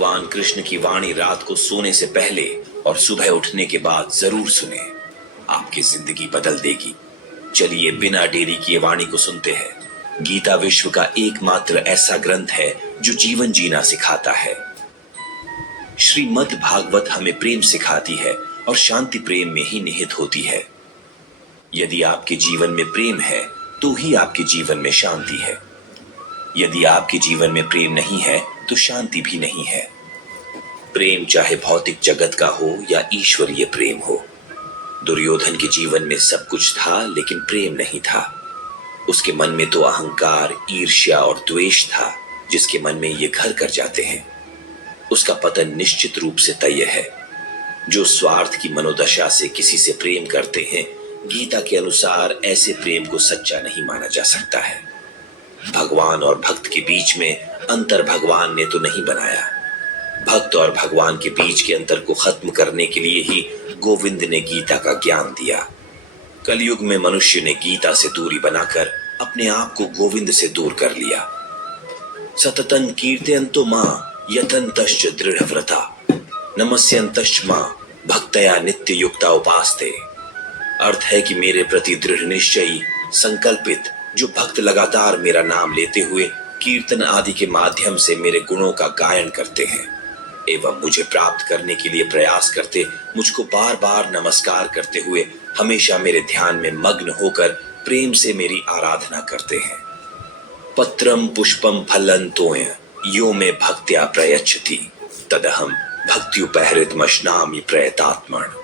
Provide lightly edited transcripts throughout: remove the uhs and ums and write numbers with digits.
भगवान कृष्ण की वाणी रात को सोने से पहले और सुबह उठने के बाद जरूर सुने, आपकी जिंदगी बदल देगी। चलिए बिना देरी किए वाणी को सुनते हैं। गीता विश्व का एकमात्र ऐसा ग्रंथ है जो जीवन जीना सिखाता है। श्रीमद् भागवत हमें प्रेम सिखाती है और शांति प्रेम में ही निहित होती है। यदि आपके जीवन में प्रेम है तो ही आपके जीवन में शांति है। यदि आपके जीवन में प्रेम नहीं है तो शांति भी नहीं है। प्रेम चाहे भौतिक जगत का हो या ईश्वरीय प्रेम हो। दुर्योधन के जीवन में सब कुछ था लेकिन प्रेम नहीं था। उसके मन में तो अहंकार, ईर्ष्या और द्वेष था जिसके मन में ये घर कर जाते हैं। उसका पतन निश्चित रूप से तय है। जो स्वार्थ की मनोदशा से किसी से प्रेम करते हैं, गीता के अनुसार ऐसे प्रेम को सच्चा नहीं माना जा सकता है। भगवान और भक्त के बीच में अंतर भगवान ने तो नहीं बनाया। भक्त और भगवान के बीच के अंतर को खत्म करने के लिए ही गोविंद ने गीता का ज्ञान दिया। कलयुग में मनुष्य ने गीता से दूरी बनाकर अपने आप को गोविंद से दूर कर लिया। सततं कीर्तयन्तो मां यतन्तश्च दृढ़व्रता नमस्यन्तश्च मां भक्तया नित्य युक्ता उपास्ते। अर्थ है कि मेरे प्रति दृढ़ निश्चयी संकल्पित जो भक्त लगातार मेरा नाम लेते हुए कीर्तन आदि के माध्यम से मेरे गुणों का गायन करते हैं एवं मुझे प्राप्त करने के लिए प्रयास करते, मुझको बार बार नमस्कार करते हुए हमेशा मेरे ध्यान में मग्न होकर प्रेम से मेरी आराधना करते हैं। पत्रम पुष्पम फलं तोय यो में भक्त्या प्रयच्छति तदहम भक्त्युपहृतमश्नामि प्रयतात्मन।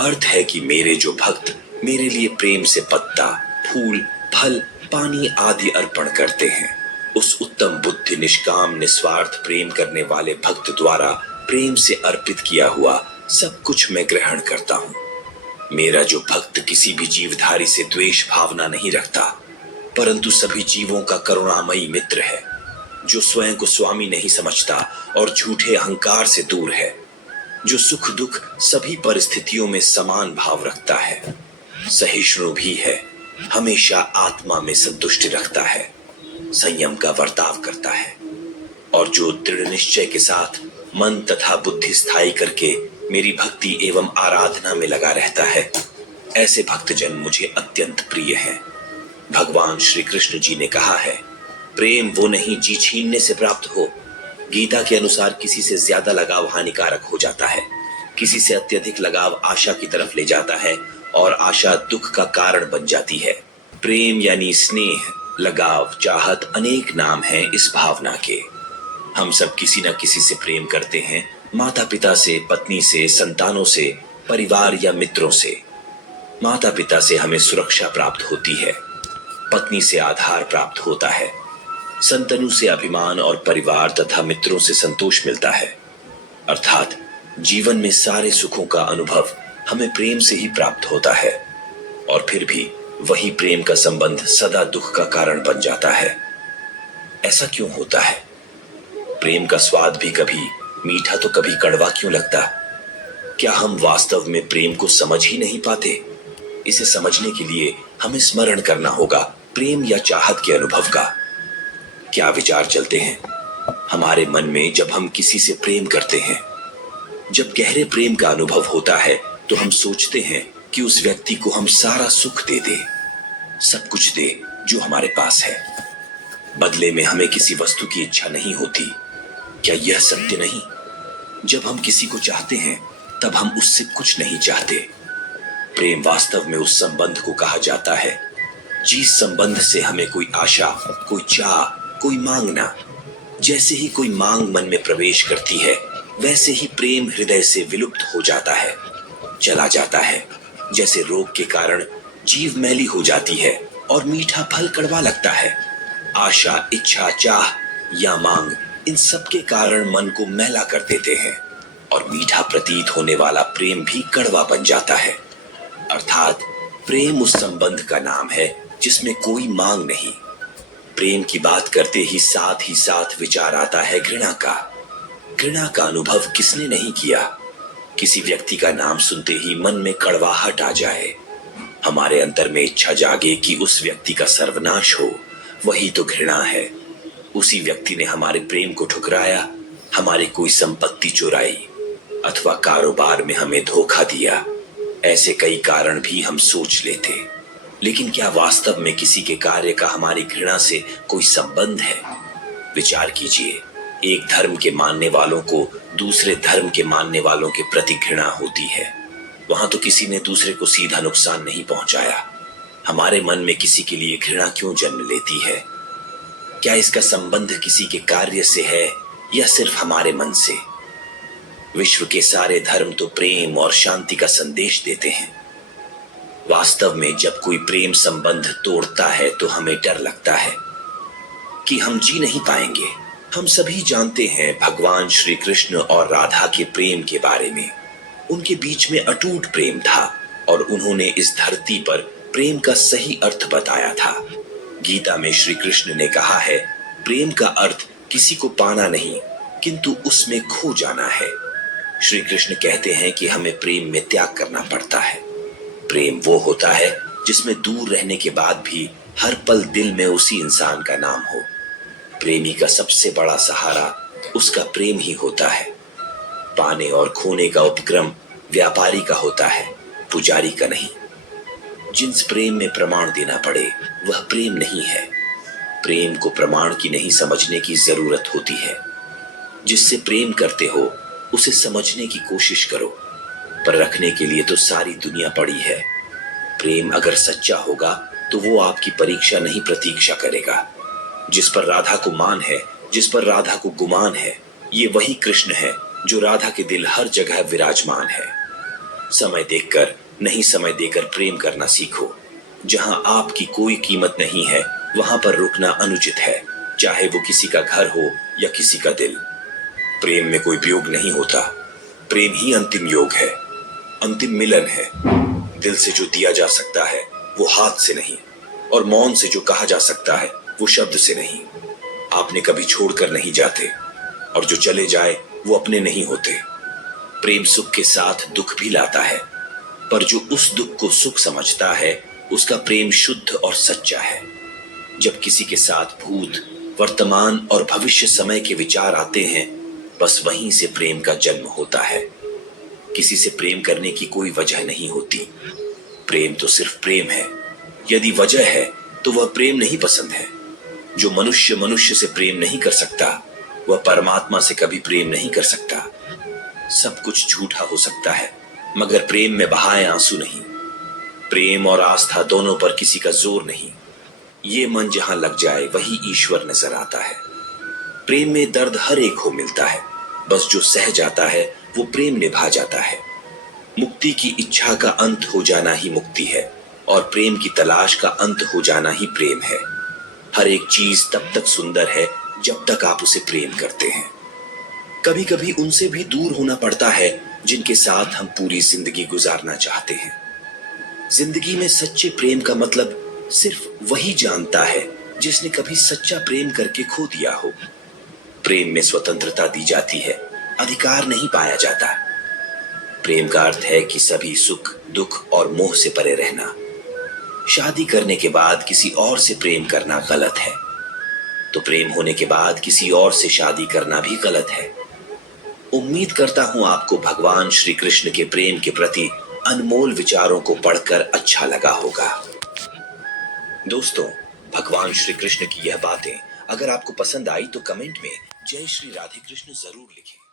अर्थ है कि मेरे जो भक्त मेरे लिए प्रेम से पत्ता, फूल, फल, पानी आदि अर्पण करते हैं, उस उत्तम बुद्धि निष्काम निस्वार्थ प्रेम करने वाले भक्त द्वारा प्रेम से अर्पित किया हुआ सब कुछ मैं ग्रहण करता हूँ। मेरा जो भक्त किसी भी जीवधारी से द्वेष भावना नहीं रखता, परंतु सभी जीवों का करुणामयी मित्र है, जो स्वयं को स्वामी नहीं समझता और झूठे अहंकार से दूर है, जो सुख दुख सभी परिस्थितियों में समान भाव रखता है, सहिष्णु भी है, हमेशा आत्मा में संतुष्टि रखता है, संयम का बर्ताव करता है और जो दृढ़ निश्चय के साथ मन तथा बुद्धि स्थायी करके मेरी भक्ति एवं आराधना में लगा रहता है, ऐसे भक्तजन मुझे अत्यंत प्रिय हैं। भगवान श्री कृष्ण जी ने कहा है, प्रेम वो नहीं जी छीनने से प्राप्त हो। गीता के अनुसार किसी से ज्यादा लगाव हानिकारक हो जाता है। किसी से अत्यधिक लगाव आशा की तरफ ले जाता है और आशा दुख का कारण बन जाती है। प्रेम यानी स्नेह, लगाव, चाहत अनेक नाम हैं इस भावना के। हम सब किसी न किसी से प्रेम करते हैं, माता पिता से, पत्नी से, संतानों से, परिवार या मित्रों से। माता पिता से हमें सुरक्षा प्राप्त होती है, पत्नी से आधार प्राप्त होता है, संतानों से अभिमान और परिवार तथा मित्रों से संतोष मिलता है। अर्थात जीवन में सारे सुखों का अनुभव हमें प्रेम से ही प्राप्त होता है और फिर भी वही प्रेम का संबंध सदा दुख का कारण बन जाता है। ऐसा क्यों होता है? प्रेम का स्वाद भी कभी मीठा तो कभी कड़वा क्यों लगता? क्या हम वास्तव में प्रेम को समझ ही नहीं पाते? इसे समझने के लिए हमें स्मरण करना होगा प्रेम या चाहत के अनुभव का। क्या विचार चलते हैं हमारे मन में जब हम किसी से प्रेम करते हैं? जब गहरे प्रेम का अनुभव होता है तो हम सोचते हैं कि उस व्यक्ति को हम सारा सुख दे दे, सब कुछ दे जो हमारे पास है। बदले में हमें किसी वस्तु की इच्छा नहीं होती। क्या यह सत्य नहीं? जब हम किसी को चाहते हैं तब हम उससे कुछ नहीं चाहते। प्रेम वास्तव में उस संबंध को कहा जाता है जिस संबंध से हमें कोई आशा, कोई चाह, कोई मांगना। जैसे ही कोई मांग मन में प्रवेश करती है, वैसे ही प्रेम हृदय से विलुप्त हो जाता है, चला जाता है। जैसे रोग के कारण जीव मैली हो जाती है और मीठा फल कड़वा लगता है। आशा, इच्छा, चाह या मांग, इन सब के कारण मन को मैला कर देते हैं और मीठा प्रतीत होने वाला प्रेम भी कड़वा बन जाता है। अर्थात प्रेम उस संबंध का नाम है जिसमें कोई मांग नहीं। प्रेम की बात करते ही साथ विचार आता है घृणा का। घृणा का अनुभव किसने नहीं किया? किसी व्यक्ति का नाम सुनते ही मन में कड़वाहट आ जाए, हमारे अंतर में इच्छा जागे कि उस व्यक्ति का सर्वनाश हो, वही तो घृणा है। उसी व्यक्ति ने हमारे प्रेम को ठुकराया, हमारी कोई संपत्ति चुराई अथवा कारोबार में हमें धोखा दिया, ऐसे कई कारण भी हम सोच लेते। लेकिन क्या वास्तव में किसी के कार्य का हमारी घृणा से कोई संबंध है? विचार कीजिए, एक धर्म के मानने वालों को दूसरे धर्म के मानने वालों के प्रति घृणा होती है। वहां तो किसी ने दूसरे को सीधा नुकसान नहीं पहुंचाया। हमारे मन में किसी के लिए घृणा क्यों जन्म लेती है? क्या इसका संबंध किसी के कार्य से है या सिर्फ हमारे मन से? विश्व के सारे धर्म तो प्रेम और शांति का संदेश देते हैं। वास्तव में जब कोई प्रेम संबंध तोड़ता है तो हमें डर लगता है कि हम जी नहीं पाएंगे। हम सभी जानते हैं भगवान श्री कृष्ण और राधा के प्रेम के बारे में। उनके बीच में अटूट प्रेम था और उन्होंने इस धरती पर प्रेम का सही अर्थ बताया था। गीता में श्री कृष्ण ने कहा है, प्रेम का अर्थ किसी को पाना नहीं किंतु उसमें खो जाना है। श्री कृष्ण कहते हैं कि हमें प्रेम में त्याग करना पड़ता है। प्रेम वो होता है जिसमें दूर रहने के बाद भी हर पल दिल में उसी इंसान का नाम हो। प्रेमी का सबसे बड़ा सहारा उसका प्रेम ही होता है। पाने और खोने का उपक्रम व्यापारी का होता है, पुजारी का नहीं। जिस प्रेम में प्रमाण देना पड़े वह प्रेम नहीं है। प्रेम को प्रमाण की नहीं समझने की जरूरत होती है। जिससे प्रेम करते हो उसे समझने की कोशिश करो, पर रखने के लिए तो सारी दुनिया पड़ी है। प्रेम अगर सच्चा होगा तो वो आपकी परीक्षा नहीं प्रतीक्षा करेगा। जिस पर राधा को मान है, जिस पर राधा को गुमान है, ये वही कृष्ण है जो राधा के दिल हर जगह विराजमान है। समय देखकर नहीं, समय देकर प्रेम करना सीखो। जहां आपकी कोई कीमत नहीं है वहां पर रुकना अनुचित है, चाहे वो किसी का घर हो या किसी का दिल। प्रेम में कोई वियोग नहीं होता। प्रेम ही अंतिम योग है, अंतिम मिलन है। दिल से जो दिया जा सकता है वो हाथ से नहीं, और मौन से जो कहा जा सकता है वो शब्द से नहीं। आपने कभी छोड़कर नहीं जाते, और जो चले जाए वो अपने नहीं होते। प्रेम सुख के साथ दुख भी लाता है, पर जो उस दुख को सुख समझता है उसका प्रेम शुद्ध और सच्चा है। जब किसी के साथ भूत, वर्तमान और भविष्य समय के विचार आते हैं, बस वहीं से प्रेम का जन्म होता है। किसी से प्रेम करने की कोई वजह नहीं होती। प्रेम तो सिर्फ प्रेम है। यदि वजह है तो वह प्रेम नहीं पसंद है। जो मनुष्य मनुष्य से प्रेम नहीं कर सकता वह परमात्मा से कभी प्रेम नहीं कर सकता। सब कुछ झूठा हो सकता है मगर प्रेम में बहाए आंसू नहीं। प्रेम और आस्था दोनों पर किसी का जोर नहीं। ये मन जहां लग जाए वही ईश्वर नजर आता है। प्रेम में दर्द हर एक को मिलता है, बस जो सह जाता है वो प्रेम निभा जाता है। मुक्ति की इच्छा का अंत हो जाना ही मुक्ति है, और प्रेम की तलाश का अंत हो जाना ही प्रेम है। हर एक चीज तब तक सुंदर है जब तक आप उसे प्रेम करते हैं। कभी कभी उनसे भी दूर होना पड़ता है जिनके साथ हम पूरी जिंदगी गुजारना चाहते हैं। जिंदगी में सच्चे प्रेम का मतलब सिर्फ वही जानता है जिसने कभी सच्चा प्रेम करके खो दिया हो। प्रेम में स्वतंत्रता दी जाती है, अधिकार नहीं पाया जाता। प्रेम का अर्थ है कि सभी सुख, दुख और मोह से परे रहना। शादी करने के बाद किसी और से प्रेम करना गलत है, तो प्रेम होने के बाद किसी और से शादी करना भी गलत है। उम्मीद करता हूं आपको भगवान श्री कृष्ण के प्रेम के प्रति अनमोल विचारों को पढ़कर अच्छा लगा होगा। दोस्तों, भगवान श्री कृष्ण की यह बातें अगर आपको पसंद आई तो कमेंट में जय श्री राधे कृष्ण जरूर लिखें।